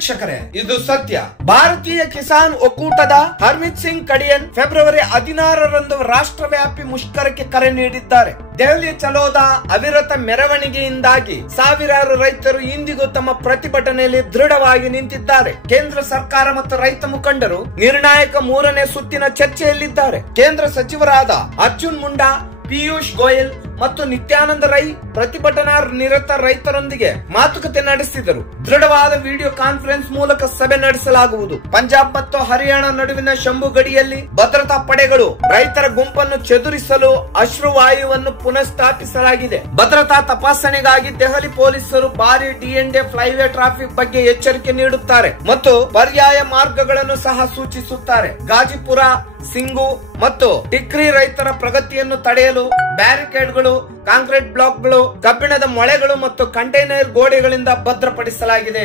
ವೀಕ್ಷಕರೇ, ಇದು ಸತ್ಯ. ಭಾರತೀಯ ಕಿಸಾನ್ ಒಕ್ಕೂಟದ ಹರ್ಮಿತ್ ಸಿಂಗ್ ಕಡಿಯನ್ ಫೆಬ್ರವರಿ 16ರಂದು ರಾಷ್ಟ್ರವ್ಯಾಪಿ ಮುಷ್ಕರಕ್ಕೆ ಕರೆ ನೀಡಿದ್ದಾರೆ. ದೆಹಲಿ ಚಲೋದ ಅವಿರತ ಮೆರವಣಿಗೆಯಿಂದಾಗಿ ಸಾವಿರಾರು ರೈತರು ಇಂದಿಗೂ ತಮ್ಮ ಪ್ರತಿಭಟನೆಯಲ್ಲಿ ದೃಢವಾಗಿ ನಿಂತಿದ್ದಾರೆ. ಕೇಂದ್ರ ಸರ್ಕಾರ ಮತ್ತು ರೈತ ಮುಖಂಡರು ನಿರ್ಣಾಯಕ 3ನೇ ಸುತ್ತಿನ ಚರ್ಚೆಯಲ್ಲಿದ್ದಾರೆ. ಕೇಂದ್ರ ಸಚಿವರಾದ ಅರ್ಜುನ್ ಮುಂಡಾ, ಪಿಯೂಷ್ ಗೋಯಲ್ ಮತ್ತು ನಿತ್ಯಾನಂದ ರೈ ಪ್ರತಿಭಟನಾ ನಿರತ ರೈತರೊಂದಿಗೆ ಮಾತುಕತೆ ನಡೆಸಿದರು. ದೃಢವಾದ ವಿಡಿಯೋ ಕಾನ್ಫರೆನ್ಸ್ ಮೂಲಕ ಸಭೆ ನಡೆಸಲಾಗುವುದು. ಪಂಜಾಬ್ ಮತ್ತು ಹರಿಯಾಣ ನಡುವಿನ ಶಂಭು ಗಡಿಯಲ್ಲಿ ಭದ್ರತಾ ಪಡೆಗಳು ರೈತರ ಗುಂಪನ್ನು ಚದುರಿಸಲು ಅಶ್ರುವಾಯುವನ್ನು ಪುನಃಸ್ಥಾಪಿಸಲಾಗಿದೆ. ಭದ್ರತಾ ತಪಾಸಣೆಗಾಗಿ ದೆಹಲಿ ಪೊಲೀಸರು ಭಾರಿ ಡಿಎಂಡೆ ಫ್ಲೈವೇ ಟ್ರಾಫಿಕ್ ಬಗ್ಗೆ ಎಚ್ಚರಿಕೆ ನೀಡುತ್ತಾರೆ ಮತ್ತು ಪರ್ಯಾಯ ಮಾರ್ಗಗಳನ್ನು ಸಹ ಸೂಚಿಸುತ್ತಾರೆ. ಗಾಜಿಪುರ, ಸಿಂಗು ಮತ್ತು ಟಿಕ್ರಿ ರೈತರ ಪ್ರಗತಿಯನ್ನು ತಡೆಯಲು ಬ್ಯಾರಿಕೇಡ್ಗಳು, ಕಾಂಕ್ರೀಟ್ ಬ್ಲಾಕ್ಗಳು, ಕಬ್ಬಿಣದ ಮೊಳೆಗಳು ಮತ್ತು ಕಂಟೈನರ್ ಗೋಡೆಗಳಿಂದ ಭದ್ರಪಡಿಸಲಾಗಿದೆ.